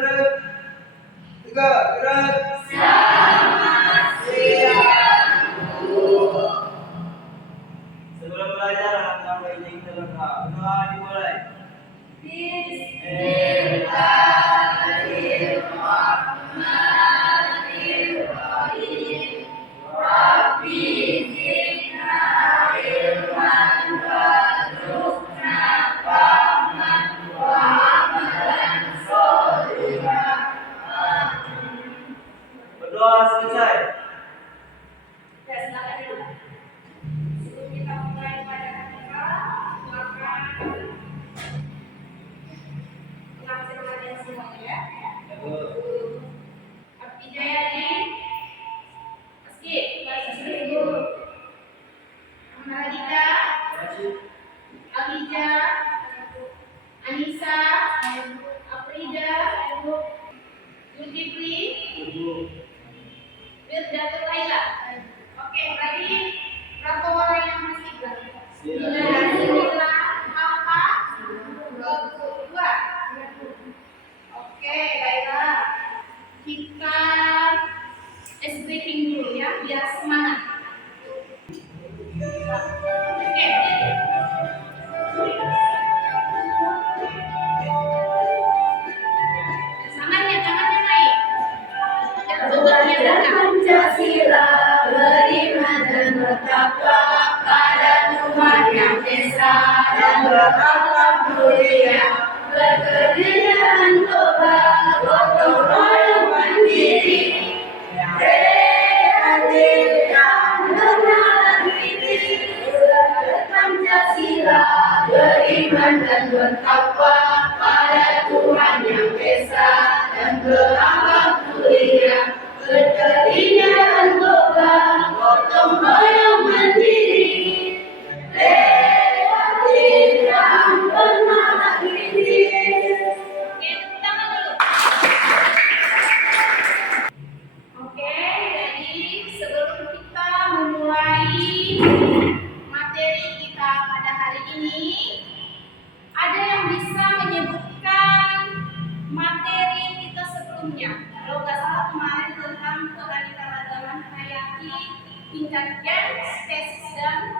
gerak. 3, gerak. Selamat siang, Bu. Sebelum belajar, apa izin kita berdoa. Berdoa dimulai. Bismillahirrahmanirrahim. Rabbi zidna ilman warzuqna fahman wa amalan sholihan. Berdoa selesai. Silakan dulu. Sebelum kita mulai pada kita, silakan mengambil kalian semuanya ya. Abdi Jayadi, Meski, Ibu, Maradika, Alija, Anissa, Afrida, Zulkifli, Firdatul Laila. Oke, tadi berapa orang yang masih belajar? 9, apa? 22. Oke, baiklah. Kita breaking dulu ya, biar semangat. Oke. Tangannya naik. Bentuknya datang. Pancasila beriman dan bertakwa pada Tuhan Yang Esa dan berakhlak mulia, berkegiatan tobat, gotong royong mandiri, kreatif dan bernalar kritis. Pancasila beriman dan bertakwa pada Tuhan Yang Esa dan berakhlak mulia, berkegiatan tobat, gotong royong mandiri, kreatif dan bernalar kritis. Oke, tepuk tangan dulu. Oke, jadi sebelum kita memulai materi kita pada hari ini, ada yang bisa menyebutkan materi kita sebelumnya? Kalau nggak salah kemarin tentang keanekaragaman hayati, tingkat gen, spesies dan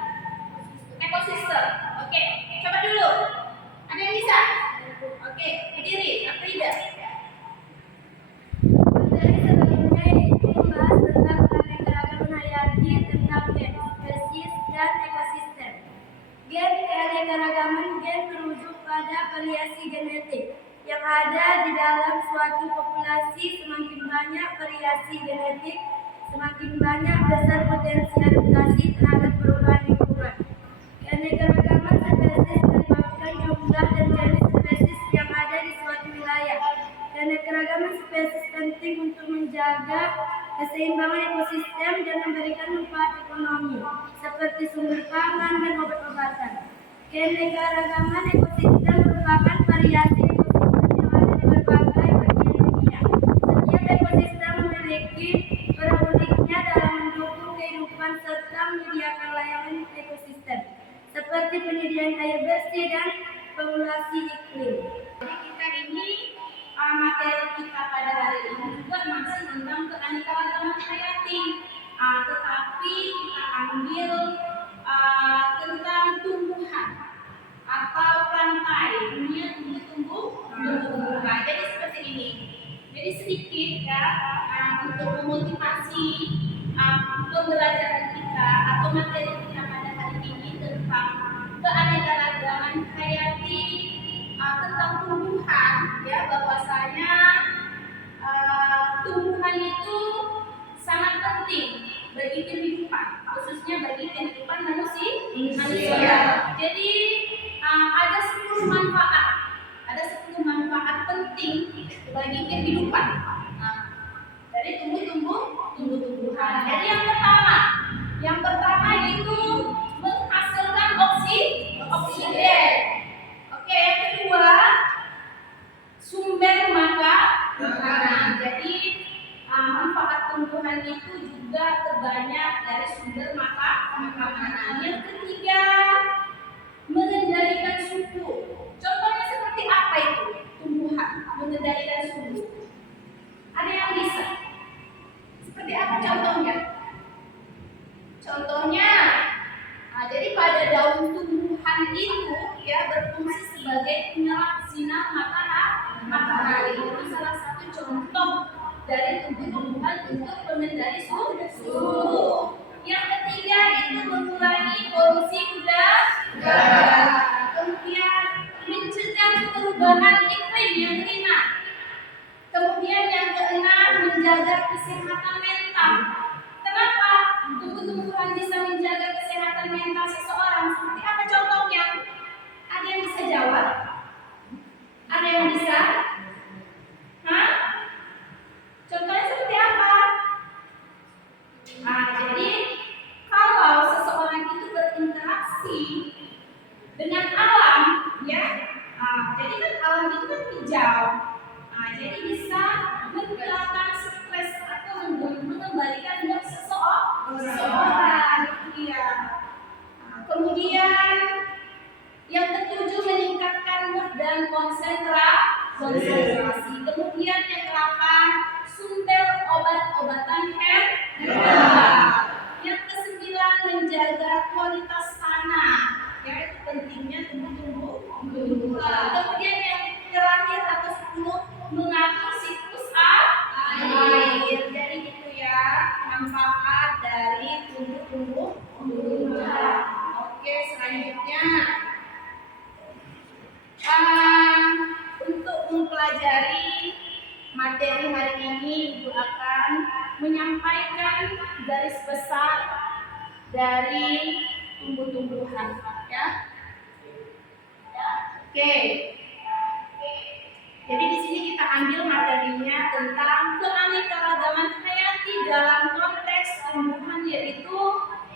ekosistem. Oke, coba dulu. Ada yang bisa? Oke, berdiri. Afrida. Materi sebelumnya yaitu membahas tentang keanekaragaman hayati, tentang gen, spesies, dan ekosistem. Gen keanekaragaman gen merujuk pada variasi genetik yang ada di dalam suatu populasi. Semakin banyak variasi genetik, semakin banyak besar potensi adaptasi terhadap perubahan lingkungan. Keanekaragaman spesies melibatkan jumlah dan jenis spesies yang ada di suatu wilayah. Keanekaragaman spesies penting untuk menjaga keseimbangan ekosistem dan memberikan manfaat ekonomi, seperti sumber pangan dan obat-obatan. Keanekaragaman ekosistem merupakan variasi ekosistem yang ada di berbagai bagian dunia. Setiap ekosistem memiliki peran uniknya dalam mendukung kehidupan serta menyediakan layanan ekosistem, seperti penyediaan air bersih dan regulasi iklim. Jadi kita ini materi kita pada hari ini juga masih tentang keanekaragaman hayati, tetapi kita ambil tentang tumbuhan atau rantai dunia tumbuh-tumbuhan. Jadi seperti ini. Jadi sedikit ya untuk memotivasi pembelajaran kita atau materi kita pada hari ini tentang keanekaragaman hayati, tentang tumbuhan, ya, bahwasanya tumbuhan itu sangat penting bagi kehidupan, khususnya bagi kehidupan manusia. Jadi ada 10 manfaat penting bagi kehidupan dari tumbuh-tumbuhan. Jadi yang pertama itu menghasilkan oksigen. Oke, yang kedua sumber makanan. Jadi manfaat tumbuhan itu juga terbanyak dari sumber makanan. Yang ketiga, mengendalikan suhu. Contohnya seperti apa itu? Tumbuhan mengendalikan suhu. dengan alam, ya. Jadi kan alam itu kan hijau. Jadi bisa menghilangkan stres atau mengembalikan mood seseorang. Iya. Kemudian yang ketujuh meningkatkan mood dan konsentrasi. Kemudian yang ke-8 sumber obat-obatan herbal. Yang ke-9 menjaga kualitas tanah. Ya, itu pentingnya tumbuh-tumbuhan. Kemudian yang terakhir atau 10 mengatur siklus air. Jadi itu ya manfaat dari tumbuh-tumbuhan. Oke, selanjutnya untuk mempelajari materi hari ini, Ibu akan menyampaikan garis besar dari tumbuh-tumbuhan, ya. Oke. Jadi di sini kita ambil materinya tentang keanekaragaman hayati dalam konteks tumbuhan, yaitu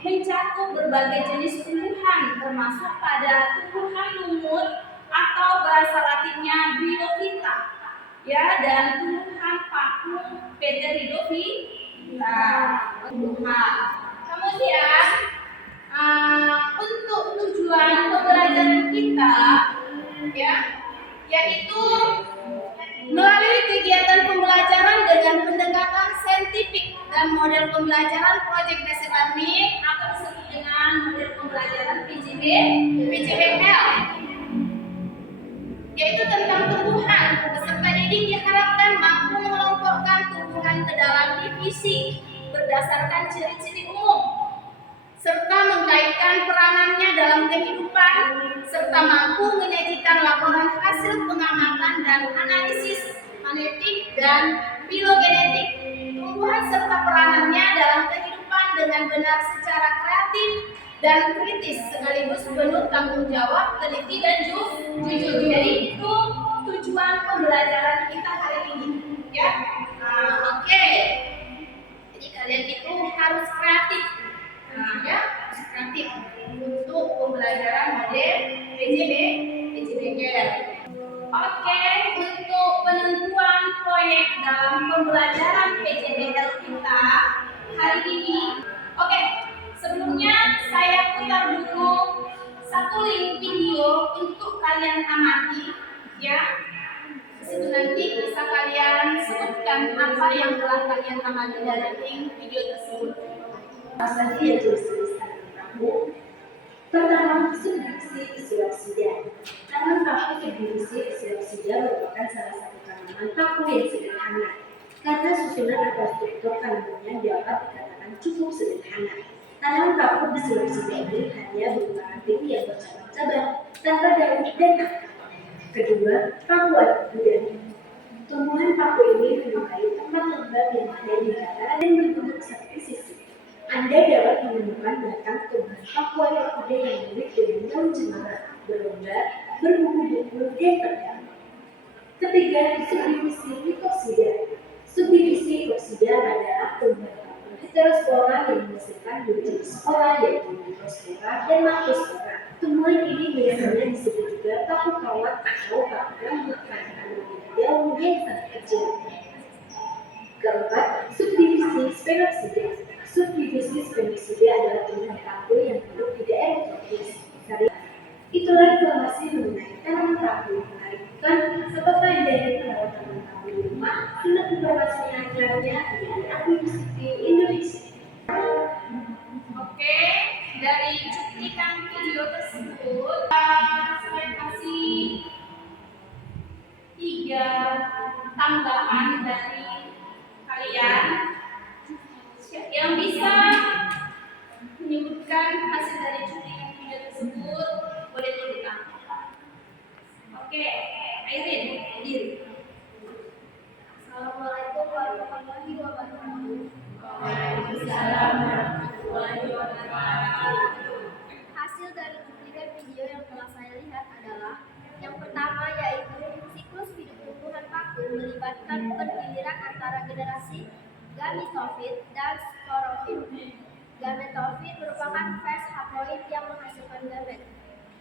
mencakup berbagai jenis tumbuhan termasuk pada tumbuhan lumut atau bahasa latinnya biofita, ya, dan tumbuhan paku Pteridophyta tumbuhan. Kemudian untuk tujuan pembelajaran kita, ya, yaitu melalui kegiatan pembelajaran dengan pendekatan saintifik dan model pembelajaran project based learning atau disebut dengan model pembelajaran PJBL, yaitu tentang tumbuhan. Peserta didik diharapkan mampu mengelompokkan tumbuhan ke dalam divisi berdasarkan ciri-ciri umum, serta mengkaitkan peranannya dalam kehidupan, serta mampu menyajikan laporan hasil pengamatan dan analisis genetik dan filogenetik tumbuhan serta peranannya dalam kehidupan dengan benar secara kreatif dan kritis sekaligus penuh tanggung jawab, teliti dan jujur. Jadi itu tujuan pembelajaran kita hari ini, ya. Oke. Jadi kalian itu harus kreatif. Ya, kreatif untuk pembelajaran model PJBL. Oke, untuk penentuan proyek dalam pembelajaran PJBL kita hari ini. Oke, sebelumnya saya putar dulu satu link video untuk kalian amati, ya. Situ nanti bisa kalian sebutkan apa yang telah kalian amati dari link video tersebut. Asal dia tulis-tulisan kamu. Pertama, subdivisi Isoapsida. Tanaman paku subdivisi Isoapsida merupakan salah satu tanaman paku yang sederhana karena susunan atau struktur tanamannya dapat dikatakan cukup sederhana. Tanaman paku Isoapsida ini hanya berupa ranting yang bercabang-cabang tanpa daun dan akar. Kedua, paku Adudan. Tumbuhan paku ini menyukai tempat lembab yang ada di datar dan berbentuk seperti sisik. Anda dapat menemukan batang tumbuhan paku Adudan yang mirip dengan daun cemara, berlonggar, berbuku-buku, dan tegang. Ketiga, subdivisi Lycospida. Subdivisi Lycospida adalah tumbuhan paku heterospora yang menghasilkan dua jenis spora, yaitu Microspora dan Macrospora. Tumbuhan ini biasanya disebut juga paku kawat atau paku rambut karena memiliki daun yang sangat kecil. Keempat, subdivisi Sphaeroxida. Subdivisi Sphaeroxida adalah tumbuhan paku yang hidup di daerah tropis. Itulah informasi mengenai tanaman paku yang menarik, bukan? Apakah dari tanaman paku di rumah? Simak informasinya caranya di Akuisiti Indonesia. Oke, dari cuplikan video tersebut saya kasih 3 tambahan dari kalian yang bisa menyebutkan hasil dari cuplikan video tersebut. Boleh tuliskan. Oke, Airin, hadir. Assalamualaikum warahmatullahi wabarakatuh. Waalaikumsalam warahmatullahi wabarakatuh. Hasil dari cuplikan video yang telah saya lihat adalah yang pertama yaitu siklus hidup tumbuhan paku melibatkan pergiliran antara generasi gametofit dan sporofit. Gametofit merupakan fase haploid yang menghasilkan gamet,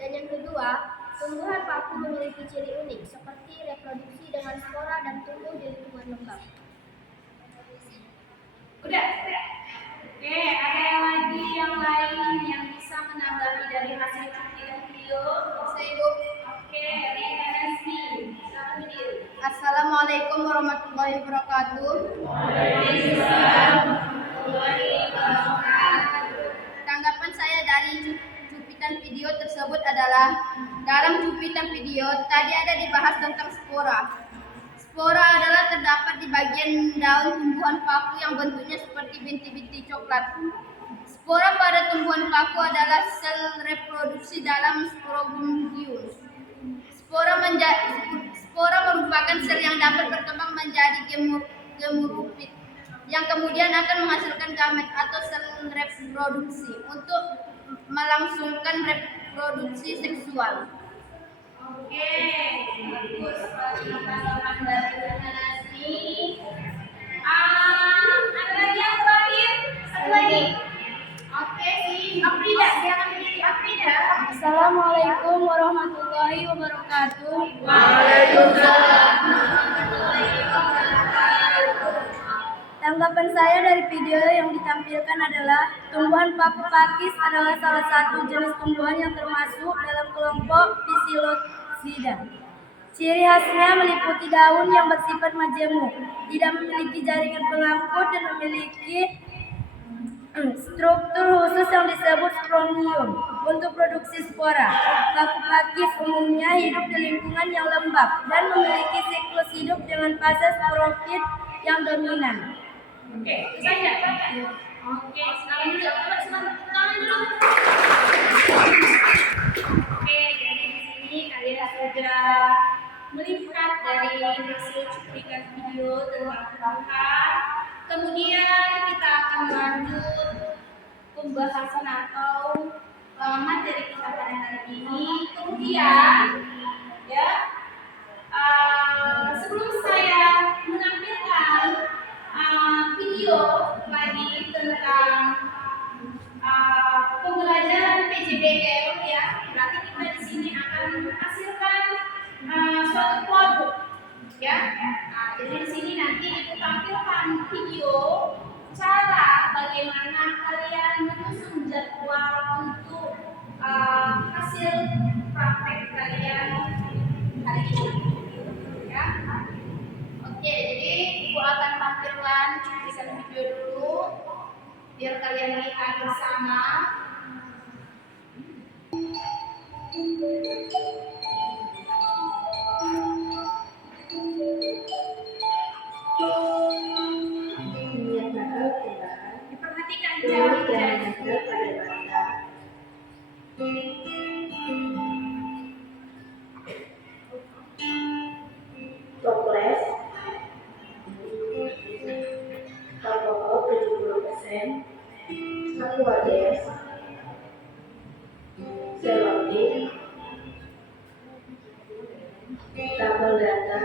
Dan yang kedua, tumbuhan paku memiliki ciri unik seperti reproduksi dengan spora dan tumbuh di lingkungan lembab. Udah. Oke, ada yang lain yang bisa menanggapi dari hasil cuplikan video? Saya Ibu. Oke, Rina Nasmi, silakan video. Assalamualaikum warahmatullahi wabarakatuh. Tanggapan saya dari cuplikan video tersebut adalah dalam cuplikan video tadi ada dibahas tentang spora. Spora adalah terdapat di bagian daun tumbuhan paku yang bentuknya seperti bintik-bintik coklat. Spora pada tumbuhan paku adalah sel reproduksi dalam Sporongium. Spora merupakan sel yang dapat berkembang menjadi gemuropit yang kemudian akan menghasilkan gamet atau sel reproduksi untuk melangsungkan reproduksi seksual. Oke, bagus tanggapan dari Rina Nasmi. Ada lagi yang terakhir? Satu lagi. Oke, si Afrida, silakan berdiri Afrida. Assalamualaikum warahmatullahi wabarakatuh. Tanggapan saya dari video yang ditampilkan adalah tumbuhan paku pakis adalah salah satu jenis tumbuhan yang termasuk dalam kelompok Psilocida. Ciri khasnya meliputi daun yang bersifat majemuk, tidak memiliki jaringan pengangkut dan memiliki struktur khusus yang disebut sporongium untuk produksi spora. Paku pakis umumnya hidup di lingkungan yang lembab dan memiliki siklus hidup dengan fase sporofit yang dominan. Oke, itu saja. Oke, silakan dulu. Tangan dulu. Oke, jadi di sini kalian sudah melihat dari hasil cuplikan video tentang tumbuhan. Kemudian kita akan lanjut pembahasan atau materi kita pada hari ini. Kemudian, ya, sebelum saya menampilkan video lagi tentang pembelajaran PJBL, ya, berarti kita di sini akan menghasilkan suatu produk, ya. Jadi di sini nanti ibu tampilkan video cara bagaimana kalian menyusun jadwal untuk hasil praktek kalian hari ini, ya. Oke, jadi ibu akan tampilkan cuplikan video dulu biar kalian lihat bersama. Diperhatikan cara Toples alkohol 70%, Aquades, Celotin, tabel data,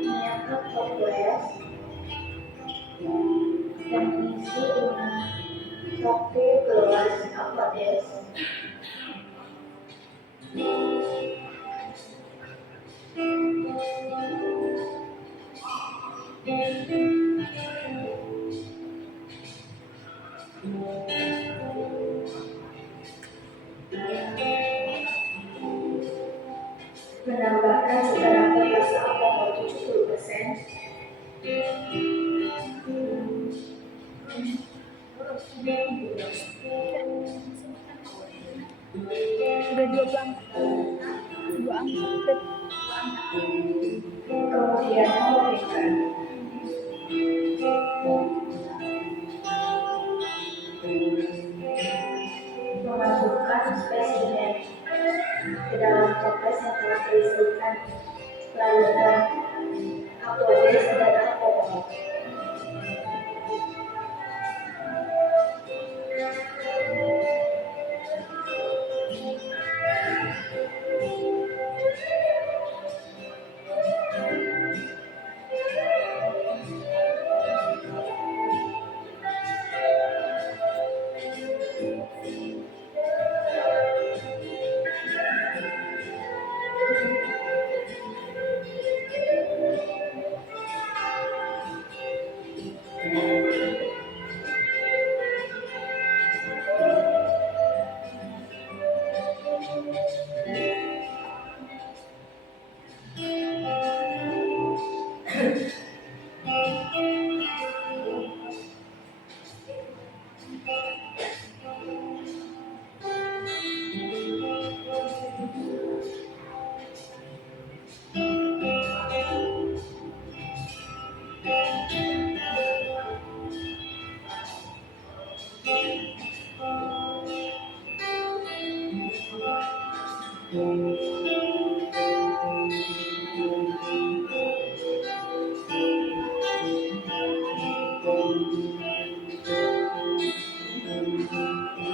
niatkan toples dan isi dengan 1 gelas Aquades. Menambahkan beberapa rasa alkohol 70%, kemudian memberikan memasukkan spesimen ke dalam toples yang telah diisikan, selanjutnya Aquades dan alkohol.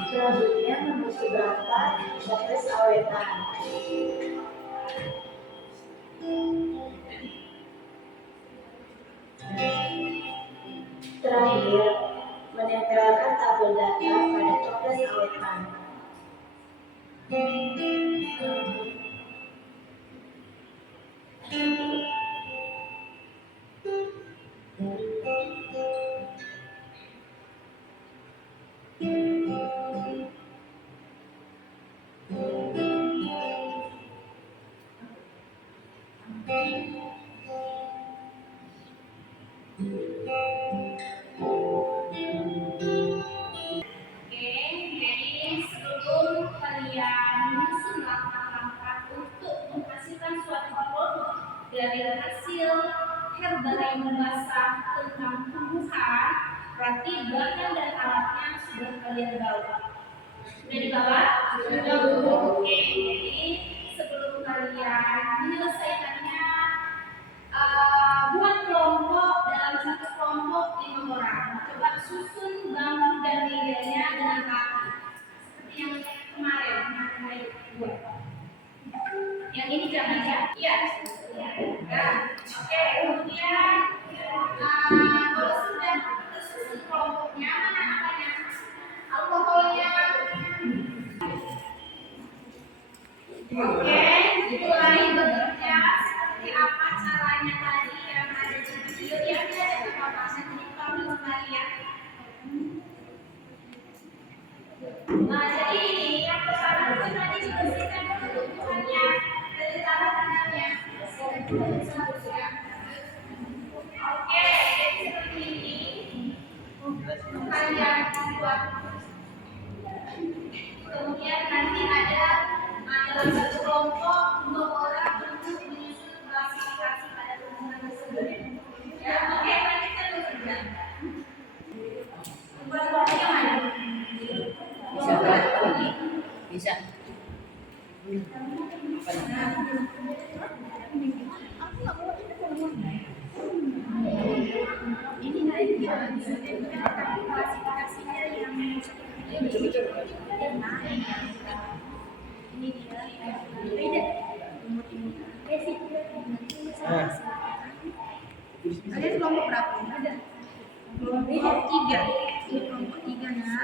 Selanjutnya nomor seberapa toples awetan. Terakhir, menempelkan tabel data pada toples awetan. Jadi sebelum kalian menyusun langkah-langkah untuk menghasilkan suatu produk dari hasil herbarium basah tentang tumbuhan, berarti bahan dan alatnya sudah kalian bawa. Sudah dibawa? Sudah. Oke, jadi sebelum kalian menyelesaikannya, buat kelompok dalam satu kelompok 5 orang. Coba susun bangku dan mejanya dengan rapi, seperti yang kemarin buat. Yang ini jangan ya? Iya. Nah, oke. Kemudian kalau sudah tersusun kelompoknya, mana apanya? Alkoholnya. Oke, mulai bekerja. Seperti apa caranya tadi yang ada di video yang ada di papasan ini kami kembali ya. Nah, jadi ini yang pertama itu tadi dibersihkan dulu tumbuhannya dari tanah-tanahnya. Bersihkan dulu seharusnya. Oke, jadi seperti ini. Kalian buat. Kemudian nanti ada dalam satu kelompok 2 orang untuk menyusun klasifikasi pada tumbuhan tersebut. Ya, oke, lanjutkan bekerja. Buat kelompoknya mana? Bisa. Ini dari klasifikasinya yang ini dia beda umur ini. Ada kelompok berapa? Ada kelompok 3. Ini kelompok 3 nah.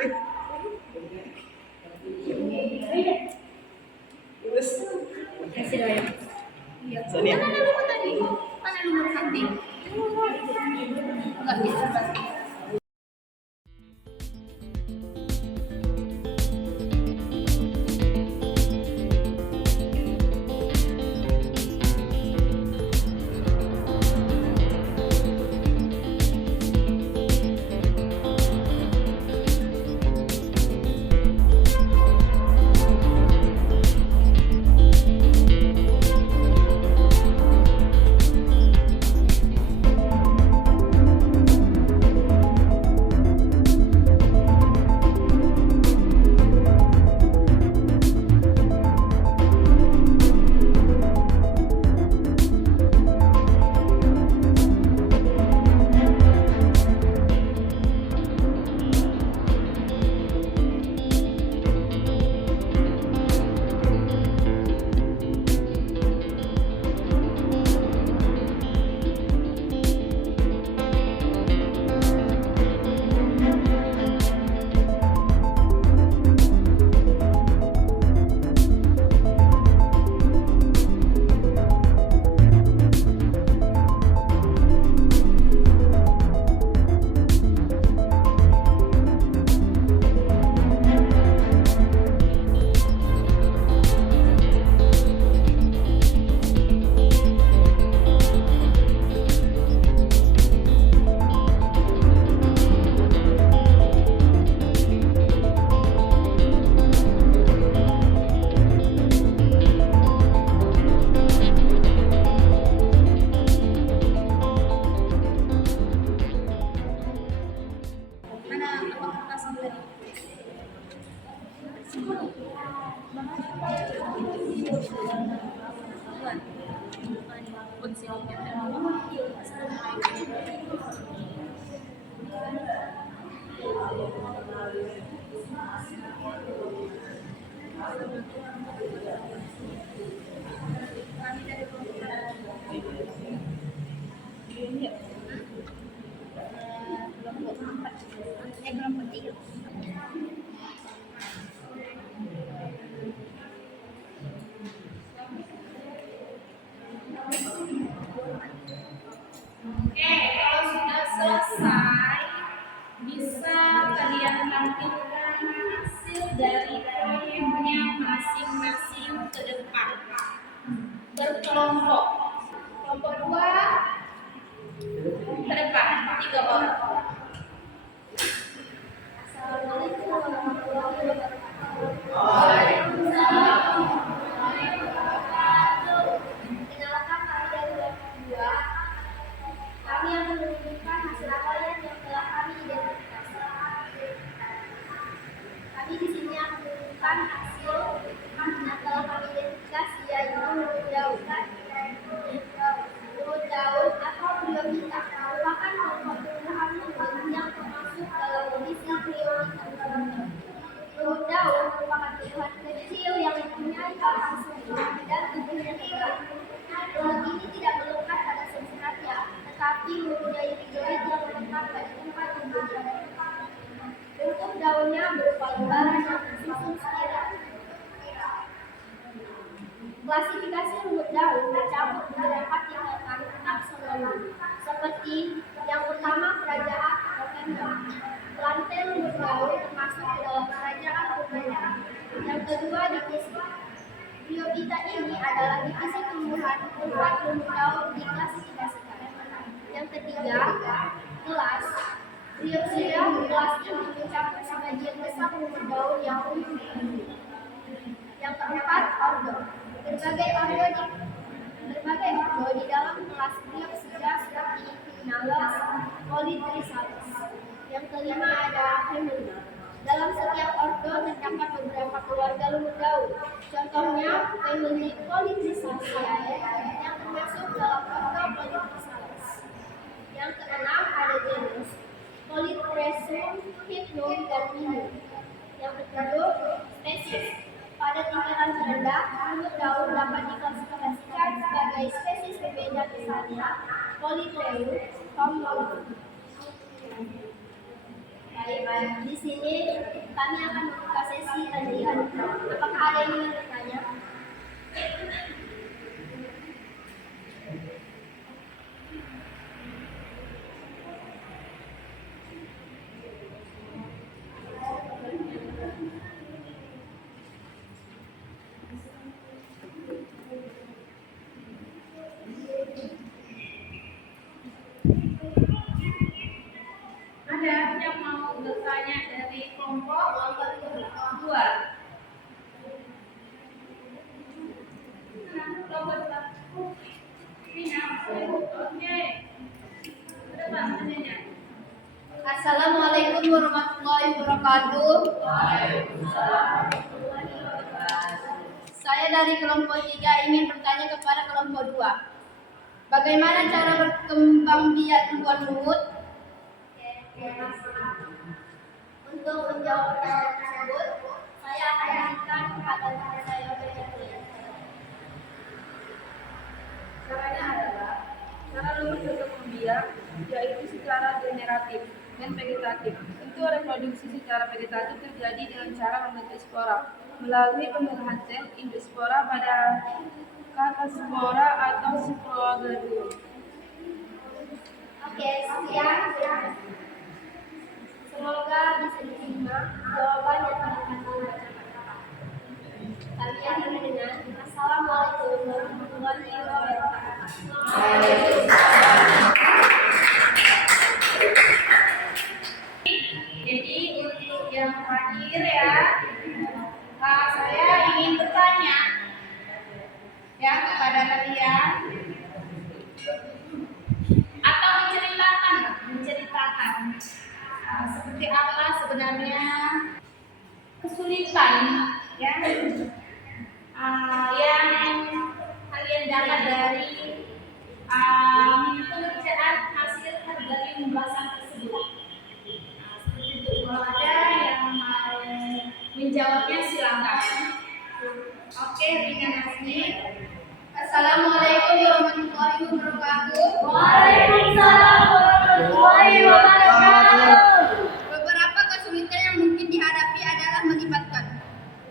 Kasih doang. Iya. Mana lumut tadi? Mana lumut tadi? Enggak bisa pasti. Buat Kami dari kelompok kelompok 3. Oke, kalau sudah selesai, bisa kalian tampilkan hasil dari proyeknya masing-masing ke depan. Berkelompok. Kelompok 2 ke depan, 3 orang. Assalamualaikum warahmatullahi wabarakatuh. Waalaikumsalam. Kenalkan kami dari kelompok 2. Kami akan menunjukkan hasil proyek yang telah kami identifikasi. Kami di sini akan menunjukkan hasil yang telah kami identifikasi, yaitu urut daun. Urut daun atau priorita merupakan kelompok tumbuhan urut yang termasuk dalam kondisi prioritas. Urut daun merupakan tumbuhan kecil yang mempunyai batang sempit dan tubuhnya tegak. Urut ini tidak melekat pada substratnya, tetapi mempunyai rizoid yang melekat pada tempat tumbuhnya. Bentuk daunnya berupa lembaran yang tersusun spiral. Klasifikasi rumput daun tercakup beberapa tingkatan taksonomi, seperti yang pertama kerajaan atau kingdom. Plantel rumput daun termasuk ke dalam kerajaan atau kingdom. Yang kedua divisi. Biota ini adalah divisi tumbuhan tempat rumput daun diklasifikasikan. Yang ketiga, kelas. Biopsia kelas ini mencakup sebagian besar rumput daun yang umum. Yang keempat, ordo. Berbagai ordo di dalam kelas Biopsia seperti Pinnalis, Polytrichalis. Yang kelima ada family. Dalam setiap ordo terdapat beberapa keluarga rumput daun. Contohnya family Polytrichaceae yang termasuk dalam ordo Polytrichalis. Yang keenam ada genus Polytrechum, Hypnum, dan Minum. Yang ketujuh spesies. Pada tingkatan terendah, rumput daun dapat diklasifikasikan sebagai spesies berbeda, misalnya Polytreum, Tom. Baik, di sini kami akan membuka sesi latihan. Apakah ada yang ingin bertanya? Ada yang mau bertanya dari kelompok 2? Kelompok 2. Oke. Depan tanya. Assalamualaikum warahmatullahi wabarakatuh. Saya dari kelompok 3 ingin bertanya kepada kelompok 2. Bagaimana cara berkembang biak tumbuhan lumut? Untuk menjawab pertanyaan tersebut, saya akan berikan kepada teman saya berikutnya. Caranya adalah cara lumut berkembang biak, yaitu secara generatif dan vegetatif. Untuk reproduksi secara vegetatif terjadi dengan cara membentuk spora melalui pembuahan sel endospora pada kataspora atau sporozoa. Oke, sekian. Semoga bisa diterima jawaban yang telah kami bacakan. Kami akhiri dengan Assalamualaikum warahmatullahi wabarakatuh. Jadi untuk yang terakhir ya, saya ingin bertanya ya kepada kalian atau menceritakan seperti apa sebenarnya kesulitan ya yang kalian dapat dari pengerjaan hasil dari pembahasan tersebut. Seperti itu, kalau ada yang mau menjawabnya silakan. Oke, terima kasih. Assalamualaikum warahmatullahi wabarakatuh. Waalaikumsalam warahmatullahi wabarakatuh. Beberapa kesulitan yang mungkin dihadapi adalah melibatkan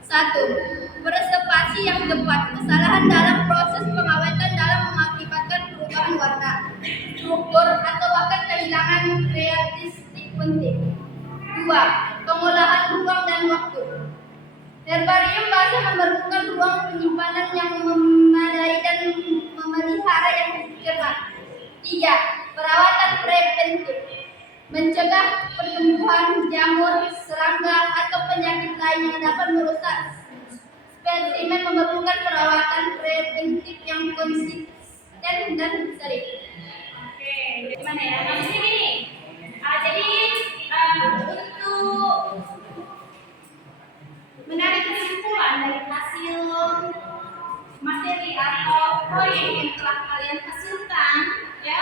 1. Presepasi yang tepat. Kesalahan dalam proses pengawetan dalam mengakibatkan perubahan warna, struktur, atau bahkan kehilangan kreatistik penting. 2. Pengolahan ruang dan waktu. Herbarium bahasa memerlukan ruang penyimpanan yang memadai dan memelihara yang cermat. 3. Perawatan preventif. Mencegah pertumbuhan jamur, serangga, atau penyakit lain yang dapat merusak spesimen memerlukan perawatan preventif yang konsisten dan sering. Oke, gimana ya? Nah, di sini nih. Jadi untuk menarik kesimpulan dari hasil materi atau proyek yang telah kalian hasilkan, ya,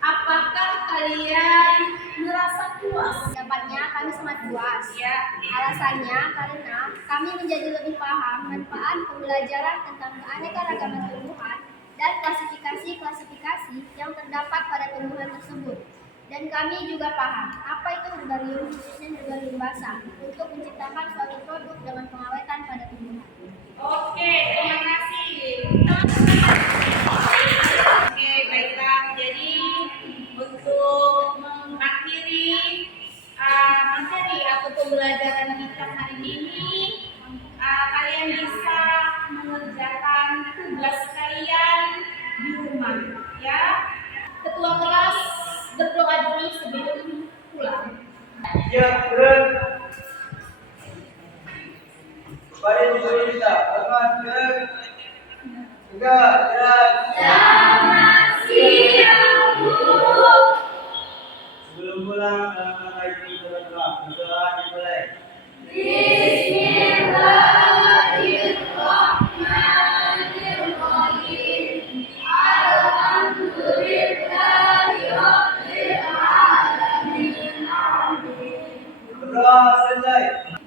apakah kalian merasa puas? Dapatnya kami sangat puas. Ya, Alasannya karena kami menjadi lebih paham manfaat pembelajaran tentang keanekaragaman tumbuhan dan klasifikasi-klasifikasi yang terdapat pada tumbuhan tersebut. Dan kami juga paham apa itu herbarium, khususnya herbarium basah, untuk menciptakan suatu produk dengan pengawetan pada tumbuhan. oke, terima kasih. Oke, baiklah. Jadi untuk mengakhiri materi atau pembelajaran kita hari ini, kalian bisa mengerjakan tugas kalian di rumah, ya. Ketua kelas berdoa dulu sebelum pulang. Ya, berat. Badan juga kita. Tangan gerak. Tegak, gerak. Selamat siang, Guru. Sebelum pulang, dalam rangka itu berdoa. Berdoa dimulai. Bismillahirrahmanirrahim. Alhamdulillahirabbil alamin. Berdoa selesai.